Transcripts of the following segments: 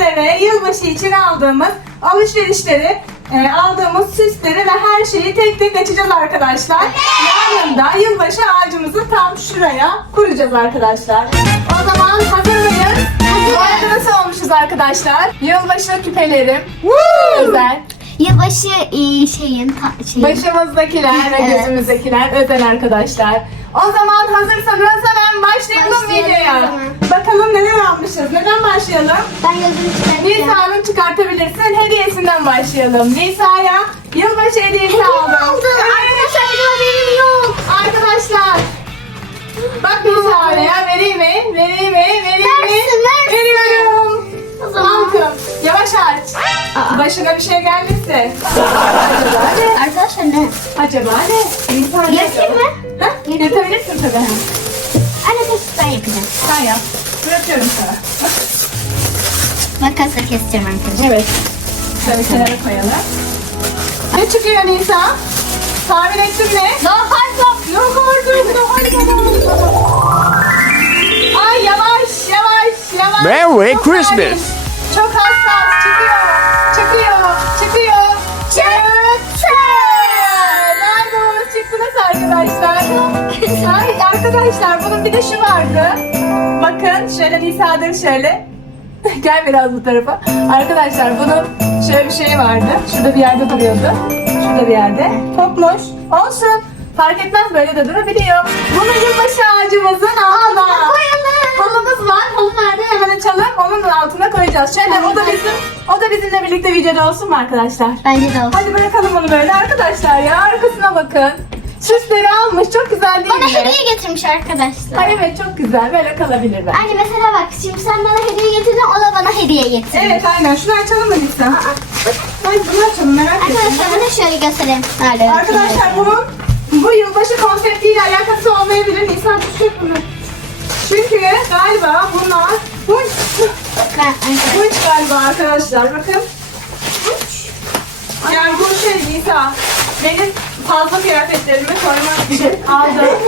sizlere yılbaşı için aldığımız alışverişleri, e, aldığımız süsleri ve her şeyi tek tek açacağız arkadaşlar. Yarın da yılbaşı ağacımızı tam şuraya kuracağız arkadaşlar. O zaman hazır mıyız? Nasıl olmuşuz arkadaşlar? Yılbaşı küpelerim. Özel. Yılbaşı e, şeyin ta- şeyin. Başımızdakiler ve Evet. gözümüzdekiler özel arkadaşlar. O zaman hazırsanız hemen başlayalım Başlayalım videoya. o zaman. Bakalım neler almışız. Neden başlayalım? Ben gözümü çıkartacağım. Nisa'nın çıkartabilirsin. Hediyesinden başlayalım. Nisa'ya yılbaşı hediyesi Hediye aldım. aldım. Arkadaşlar benim yok. Arkadaşlar. Bak Nisa'ya vereyim mi? Vereyim mi? Vereyim mi? Versin, versin. Veriyorum. O zaman. Halkım. Yavaş aç. Aa. Başına bir şey gelmişse. Acaba ne? Arkadaşlar ne? Acaba ne? Nisa ne? Yapayım mı? Ha? Yatabilirsin tabii. Anne tek ben yapacağım. Sen yap. Bırakıyorum sana. Makasla keseceğim arkadaşlar. Evet. Şöyle kenara koyalım. Ne çıkıyor Nisa? Tahmin ettin mi? Daha harika. Yok artık. Ay yavaş yavaş yavaş. Merry Christmas. Çok hassas. Çıkıyor. Çıkıyor. Çıkıyor. Çıktı. Nerede o? Çıktınız arkadaşlar. Ay arkadaşlar bunun bir de şu vardı. Bakın şöyle Nisa'dır şöyle. Gel biraz bu tarafa. Arkadaşlar bunun şöyle bir şey vardı. Şurada bir yerde duruyordu. Şurada bir yerde. Kopmuş. Olsun. Fark etmez böyle de durabiliyor. Bunu yılbaşı ağacımızın altına. koyalım. Halımız var. Halı nerede? Hemen açalım. Onun altına koyacağız. Şöyle o da bizim o da bizimle birlikte videoda olsun mu arkadaşlar? Bence de olsun. Hadi bırakalım onu böyle arkadaşlar ya. Arkasına bakın. Süsleri almış. Çok güzel değil Bana mi? hediye getirmiş arkadaşlar. Ay evet çok güzel. Böyle kalabilir ben. Anne mesela bak şimdi sen bana hediye getirdin o da bana hediye getirdi. Evet aynen. Şunu açalım mı Lisa? Hadi bunu açalım merak ettim. Arkadaşlar bunu şöyle göstereyim. Nerede? Arkadaşlar bunun bu yılbaşı konseptiyle alakası olmayabilir. Nisan düşecek bunu. Çünkü galiba bunlar bunç, Ben bunç galiba arkadaşlar. Bakın. Yani bu şey Nisa. Benim fazla kıyafetlerimi koymak için aldığım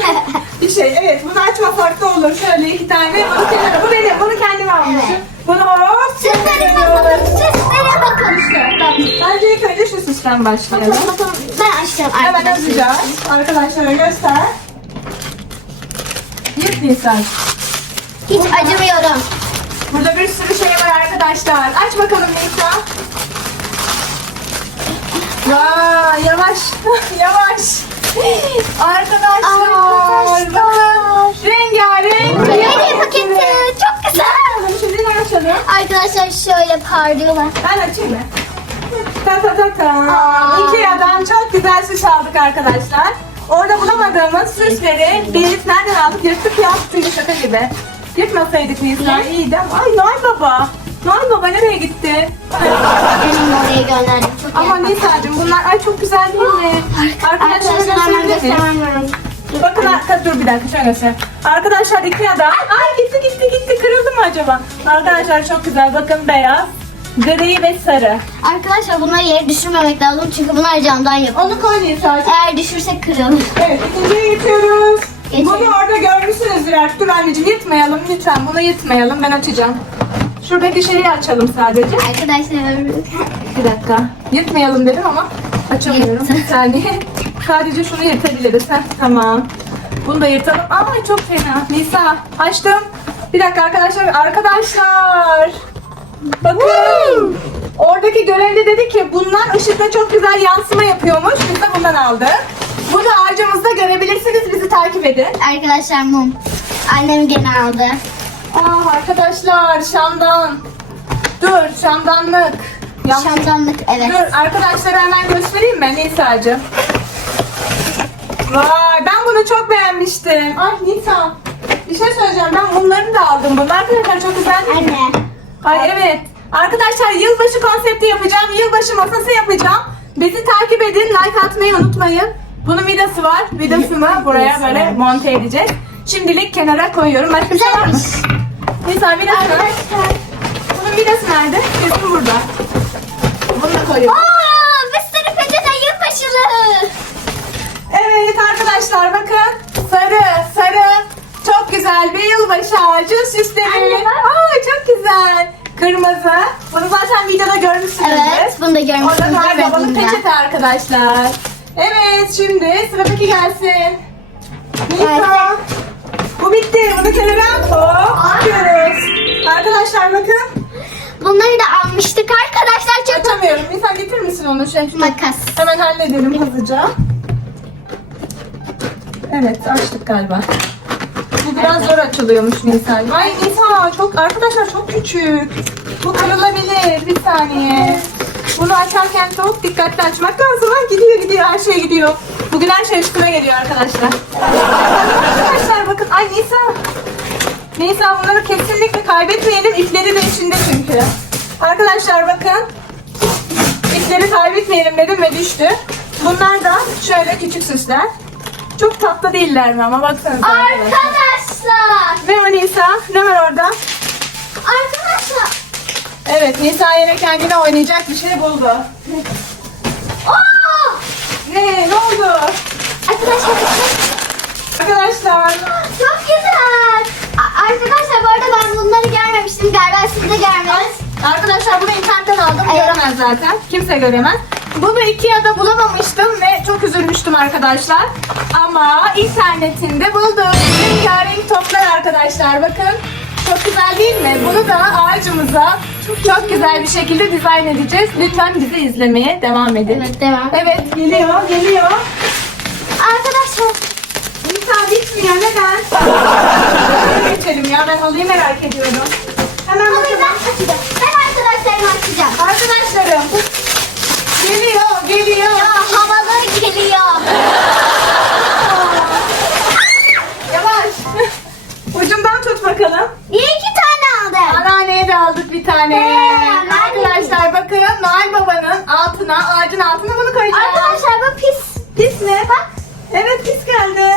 bir şey. Evet bunu açma farklı olur. Şöyle iki tane. Bunu kenara. Bu benim. Bunu kendim almışım. Bunu hop. Süslere bakalım. Süslere bakalım. Bence ilk önce şu süsten başlayalım. Bakalım bakalım. Ben açacağım Hemen arkadaşlar. açacağız. Arkadaşlara göster. Yırt Nisan. Hiç acımıyorum. Burada bir sürü şey var arkadaşlar. Aç bakalım Nisa. Vay yavaş yavaş. Arkadaşlar, Arkadaşlar. rengarenk. Hediye paketi çok güzel. Bakalım şimdi ne açalım? Arkadaşlar şöyle parlıyorlar. Ben açayım mı? Ta ta ta ta. Ikea'dan çok güzel süs aldık arkadaşlar. Orada bulamadığımız süsleri biz nereden aldık? Yırttık ya. Çünkü şaka gibi. Yırtmasaydık Nisa Ne? iyiydi ama. Ay Noel Baba. Noel Baba nereye gitti? Benim oraya gönderdim. Çok Ama iyi. Nisa'cığım bunlar ay çok güzel değil mi? Arkadaşlar ben gösterebilir miyiz? gösteremiyorum. Bakın arka dur bir dakika şöyle göster. Arkadaşlar Ikea'da ay gitti gitti gitti kırıldı mı acaba? Arkadaşlar çok güzel bakın beyaz, gri ve sarı. Arkadaşlar bunları yere düşürmemek lazım çünkü bunlar camdan yapılıyor. Onu koy Nisa'cığım. Eğer düşürsek kırılır. Evet ikinciye geçiyoruz. Geçelim. Bunu orada görmüşsünüzdür artık. Dur anneciğim yırtmayalım lütfen bunu yırtmayalım ben açacağım. Şuradaki şeyi açalım sadece. Arkadaşlar Bir dakika. Yırtmayalım dedim ama açamıyorum. Bir saniye. Sadece şunu yırtabiliriz. Heh, tamam. Bunu da yırtalım. Ay çok fena. Nisa açtım. Bir dakika arkadaşlar. Arkadaşlar. Bakın. Oradaki görevli dedi ki bunlar ışıkta çok güzel yansıma yapıyormuş. Biz de bundan aldık. Bunu ağacımızda görebilirsiniz. Bizi takip edin. arkadaşlar mum. Annem gene aldı. Aa arkadaşlar Şam'dan. Dur Şam'danlık. Yanlış Şamdanlık evet. Dur arkadaşlara hemen göstereyim mi Nisa'cığım? Vay ben bunu çok beğenmiştim. Ay Nisa. Bir şey söyleyeceğim ben bunları da aldım. Bunlar arkadaşlar çok güzel değil mi? Anne. Ay evet. Arkadaşlar yılbaşı konsepti yapacağım. Yılbaşı masası yapacağım. Bizi takip edin. Like atmayı unutmayın. Bunun vidası var. Vidasını buraya böyle monte edeceğiz. Şimdilik kenara koyuyorum. Başka bir şey var mı? Nisa vidası. Arkadaşlar. Bunun vidası nerede? Kesin burada. Bunu da koyuyorum. Aa, bir sürü peçete yılbaşılı. Evet arkadaşlar bakın. Sarı, sarı. Çok güzel bir yılbaşı ağacı süsleri. Anne bak. Aa çok güzel. Kırmızı. Bunu zaten videoda görmüşsünüzdür. Evet. Bunu da Orada görmüşsünüz. Noel Baba'nın renginde. peçete arkadaşlar. Evet şimdi sıradaki gelsin. Nisa. Bu bitti. Bunu kenara atıyoruz. Arkadaşlar bakın. Bunları da almıştık arkadaşlar. Çok Açamıyorum. Nisa getirir misin onu? Şey, Makas. Hemen halledelim hızlıca. Evet açtık galiba. Bu biraz zor açılıyormuş Nisa. Ay Nisa çok arkadaşlar çok küçük. Bu kırılabilir bir saniye. Bunu açarken çok dikkatli açmak lazım. Gidiyor gidiyor her şey gidiyor. Bugün her şey üstüme geliyor arkadaşlar. arkadaşlar bakın ay Nisa. Nisa bunları kesinlikle kaybetmeyelim. İpleri de içinde çünkü. Arkadaşlar bakın. İpleri kaybetmeyelim dedim ve düştü. Bunlar da şöyle küçük süsler. Çok tatlı değiller mi ama baksanıza arkadaşlar. Ne o Nisa? Ne var orada? Arkadaşlar. Evet Nisa yine kendine oynayacak bir şey buldu. Oo! Ne? Ne oldu? Arkadaşlar Arkadaşlar. çok güzel. A- Arkadaşlar bu arada ben bunları görmemiştim. Galiba siz de görmediniz. Arkadaşlar bunu internetten aldım. Evet. Göremez zaten. Kimse göremez. Bunu Ikea'da bulamamıştım ve çok üzülmüştüm arkadaşlar. Ama internetinde buldum. Rengarenk toplar arkadaşlar. Bakın. Çok güzel değil mi? Bunu da ağacımıza çok, güzel bir şekilde dizayn edeceğiz. Lütfen bizi izlemeye devam edin. Evet devam. Evet geliyor geliyor. Arkadaşlar. Nisa bitmiyor neden? Geçelim ya ben alayım merak ediyorum. Hemen bakalım. ben açacağım. Ben arkadaşlarımı açacağım. Arkadaşlarım. Geliyor geliyor. Ya havalı geliyor. Yavaş. Ucundan tut bakalım. Niye iki tane aldın? Anneanneye de aldık bir tane. Arkadaşlar bakın Noel Baba'nın altına, ağacın altına bunu koyacağız. Arkadaşlar bu pis. Pis mi? Bak. Evet pis geldi.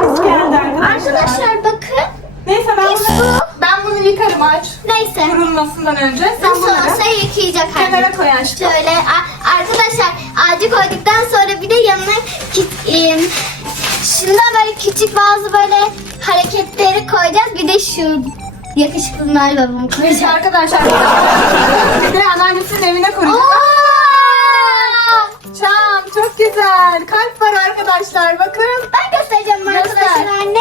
Pis geldi arkadaşlar. Arkadaşlar bakın. Neyse ben Pis bunu, bu. ben bunu yıkarım aç. Neyse. Kurulmasından önce. Sen Nasıl bunları olsa yıkayacak kenara koy aşkım. Şöyle a- arkadaşlar ağacı koyduktan sonra bir de yanına ki- em, şundan böyle küçük bazı böyle hareketleri koyacağız. Bir de şu yakışıklı Noel babamı Neyse koyacağız. arkadaşlar. de anneannesinin evine kuracağız. Çam çok güzel. Kalp var arkadaşlar bakın. Ben göstereceğim Göster. arkadaşlar anne.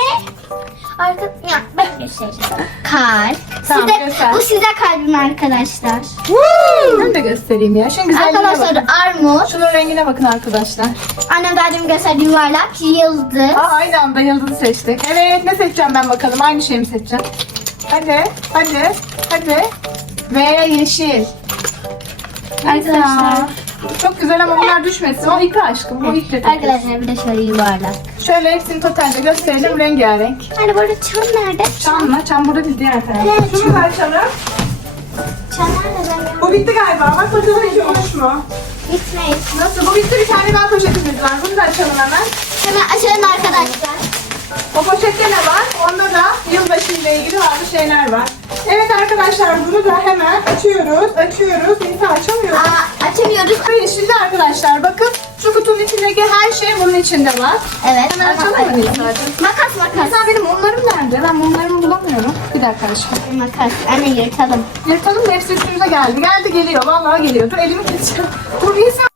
Arka, ya ben göstereceğim. Kalp. Tamam, Size- göster. bu size kalbim arkadaşlar. Ben de göstereyim ya. Şunun güzelliğine Arkadaşlar bakın. armut. Şunun rengine bakın arkadaşlar. Annem daha demin gösterdi yuvarlak yıldız. Aa, aynı anda yıldızı seçtik. Evet ne seçeceğim ben bakalım. Aynı şeyi mi seçeceğim? Hadi, hadi, hadi. Ve yeşil. Arkadaşlar. Çok güzel ama bunlar düşmesin. O ipi aşkım. Bu takıyoruz. Arkadaşlar bir de şöyle yuvarlak. Şöyle hepsini totalde gösterelim. Rengarenk. Hani burada çam nerede? Çam mı? Çam burada değil diğer tarafta. Evet, Şunu da açalım. Çam nerede ben Bu bitti galiba. Bak bakalım hiç olmuş mu? Gitmeyiz. Nasıl? Bu bitti bir tane daha poşetimiz var. Bunu da açalım hemen. Hemen açalım arkadaşlar. O poşette ne var? Onda da yılbaşı ile ilgili bazı şeyler var. Evet arkadaşlar bunu da hemen açıyoruz. Açıyoruz. Nisa açamıyor. Aa, açamıyoruz. Hayır şimdi arkadaşlar bakın şu kutunun içindeki her şey bunun içinde var. Evet. Hemen açalım mı Nisa'cığım? Makas makas. Mesela benim mumlarım nerede? Ben mumlarımı bulamıyorum. Bir dakika aşkım. Makas. Anne yırtalım. Yırtalım da hepsi üstümüze geldi. Geldi geliyor. Vallahi geliyor. Dur elimi keseceğim. Dur Nisa.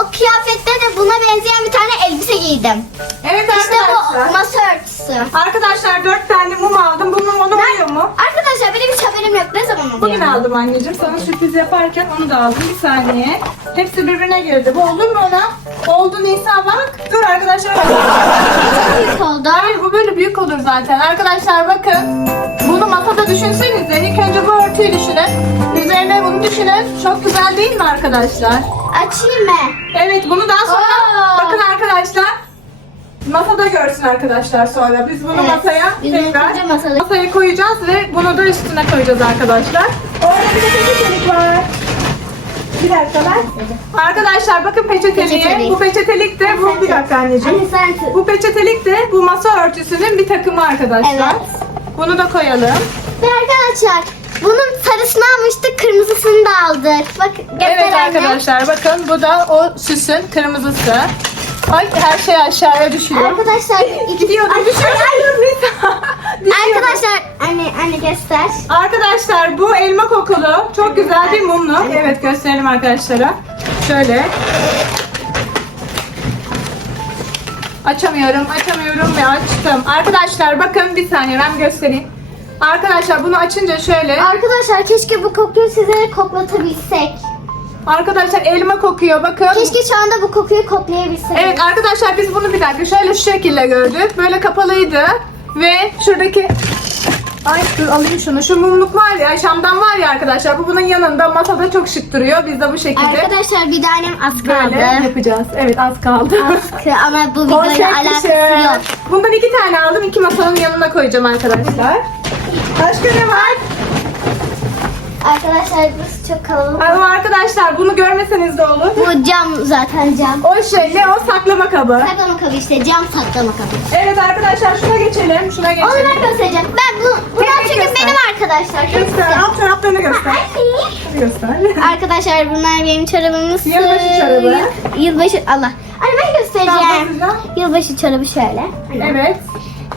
O kıyafette de buna benzeyen bir tane elbise giydim. Evet İşte bu arkadaşlar. masa örtüsü. Arkadaşlar dört tane mum aldım. Bunun onu uyuyor mu? Arkadaşlar benim hiç haberim yok. Ne zaman oluyor? Bugün aldım anneciğim. Sana sürpriz yaparken onu da aldım. Bir saniye. Hepsi birbirine girdi. Bu olur mu ona? Oldu Nisa bak. Dur arkadaşlar. Büyük oldu. Hayır bu böyle büyük olur zaten. Arkadaşlar bakın. Bunu masada düşünsenize. İlk önce bu örtüyü düşünün. Üzerine bunu düşünün. Çok güzel değil mi arkadaşlar? Açayım mı? Evet bunu daha sonra Aa. bakın arkadaşlar. Masada görsün arkadaşlar sonra. Biz bunu Evet, masaya biz bunu tekrar masaya koyacağız ve bunu da üstüne koyacağız arkadaşlar. Orada bir de peçetelik var. Bir dakika ben. Arkadaşlar bakın peçeteliğe. Peçetelik. Bu peçetelik de bu bir dakika anneciğim. Anne sen tut. Bu peçetelik de bu masa örtüsünün bir takımı arkadaşlar. Evet. Bunu da koyalım. Ve arkadaşlar bunun sarısını almıştık kırmızısını da aldık. Bak göster Evet anne. arkadaşlar bakın bu da o süsün kırmızısı. Ay her şey aşağıya düşüyor. Arkadaşlar Gidiyor Ay, düşüyor. Düşüyor. Arkadaşlar anne anne göster. Arkadaşlar bu elma kokulu çok güzel bir mumlu. Evet gösterelim arkadaşlara. Şöyle. Açamıyorum, açamıyorum ve açtım. Arkadaşlar bakın bir saniye ben göstereyim. Arkadaşlar bunu açınca şöyle. Arkadaşlar keşke bu kokuyu size koklatabilsek. Arkadaşlar elma kokuyor bakın. Keşke şu anda bu kokuyu koklayabilsek. Evet arkadaşlar biz bunu bir dakika şöyle şu şekilde gördük. Böyle kapalıydı. Ve şuradaki Ay dur alayım şunu. Şu mumluk var ya, şamdan var ya arkadaşlar. Bu bunun yanında masada çok şık duruyor. Biz de bu şekilde Arkadaşlar bir tanem az böyle kaldı. yapacağız. Evet az kaldı. Askı ama bu videoyla alakası yok. Bundan iki tane aldım. iki masanın yanına koyacağım arkadaşlar. Başka ne var? Arkadaşlar burası çok kalabalık. Ama arkadaşlar bunu görmeseniz de olur. Bu cam zaten cam. O şey ne o saklama kabı. Saklama kabı işte cam saklama kabı. Evet arkadaşlar şuna geçelim. Şuna Onu geçelim. ben göstereceğim. Ben bu, bunlar Tek çünkü göster. benim arkadaşlar. Göster. Al çoraplarını göster. Ay. Göster. Arkadaşlar bunlar benim çorabımız. Yılbaşı çorabı. Yılbaşı Allah. Anne ben göstereceğim. Tamam, Yılbaşı çorabı şöyle. Evet.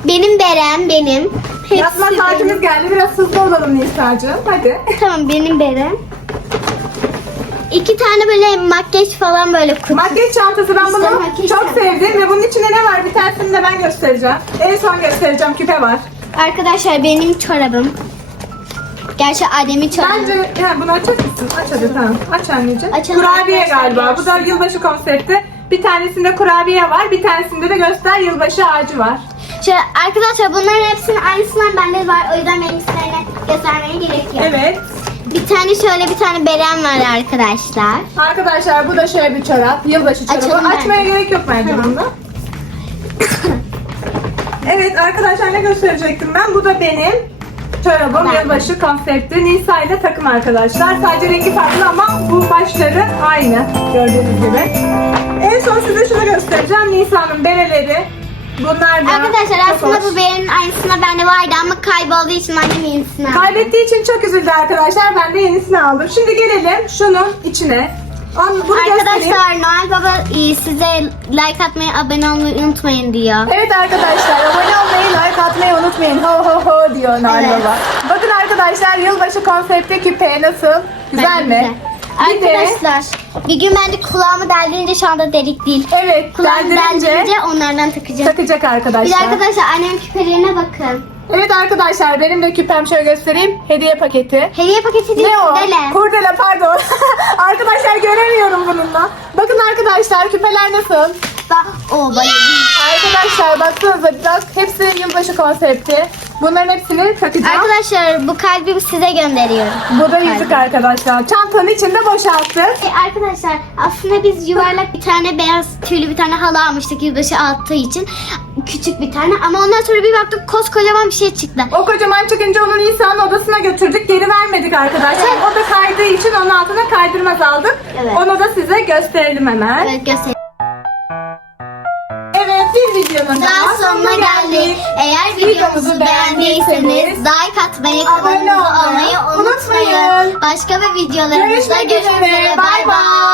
Benim berem benim. Hepsi benim. saatimiz geldi. Biraz hızlı olalım Nisa'cığım. Hadi. Tamam benim berem. İki tane böyle makyaj falan böyle kutu. Makyaj çantası ben bunu makyaj çok çantası. sevdim ve bunun içinde ne var? Bir tanesini de ben göstereceğim. En son göstereceğim küpe var. Arkadaşlar benim çorabım. Gerçi Adem'in çorabı. Bence yani bunu açar mısın? Aç hadi tamam. Aç anneciğim. Açalım kurabiye arkadaşlar, galiba. Bu da görsün. yılbaşı konsepti. Bir tanesinde kurabiye var. Bir tanesinde de göster yılbaşı ağacı var. Şöyle, arkadaşlar bunların hepsinin aynısından bende var. O yüzden benim size göstermeye gerek yok. Evet. Bir tane şöyle bir tane berem var arkadaşlar. Arkadaşlar bu da şöyle bir çorap. Yılbaşı çorabı. Açalım bence. Açmaya gerek yok bence bunda. evet arkadaşlar ne gösterecektim ben? Bu da benim çorabım. Ben. Yılbaşı konsepti. Nisa ile takım arkadaşlar. Sadece rengi farklı ama bu başları aynı. Gördüğünüz gibi. En son size şunu göstereceğim. Nisa'nın bereleri. Bunlar da Arkadaşlar çok aslında hoş. bu berenin aynısında bende vardı ama kaybolduğu için annem yenisini aldı. Kaybettiği için çok üzüldü arkadaşlar. Ben de yenisini aldım. Şimdi gelelim şunun içine. Onu, bunu göstereyim. Arkadaşlar Noel Baba e, size like atmayı, abone olmayı unutmayın diyor. Evet arkadaşlar abone olmayı, like atmayı unutmayın. Ho ho ho diyor Nail Evet. Baba. Bakın arkadaşlar yılbaşı konsepti küpe nasıl? Güzel Bence mi? güzel. Bir de Arkadaşlar bir gün bence kulağımı deldirince şu anda delik değil. evet Kulağımı deldirince deldirince onlardan takacağım. takacak Bir de arkadaşlar. arkadaşlar annemin küpelerine bakın. Evet arkadaşlar benim de küpem şöyle göstereyim. Hediye paketi. Hediye paketi değil Ne o? kurdele. Kurdele pardon. arkadaşlar göremiyorum bununla. Bakın arkadaşlar küpeler nasıl? Bak o bayıldım. Arkadaşlar baksanıza bak hepsi yılbaşı konsepti. Bunların hepsini takacağım. Arkadaşlar bu kalbimi size gönderiyorum. Bu da yüzük arkadaşlar. Çantanın içinde boşalttık. E, arkadaşlar aslında biz yuvarlak bir tane beyaz tüylü bir tane halı almıştık yılbaşı attığı için. Küçük bir tane ama ondan sonra bir baktık koskocaman bir şey çıktı. O kocaman çıkınca onu Nisa'nın odasına götürdük. Geri vermedik arkadaşlar. Evet. O da kaydığı için onun altına kaydırmaz aldık. Evet. Onu da size gösterelim hemen. Evet göstereyim. Videonun Daha sonuna geldik. Eğer videomuzu beğendiyseniz like atmayı, Abone olmayı unutmayın. Başka bir videolarımızda Görüşmek üzere. Bay bay.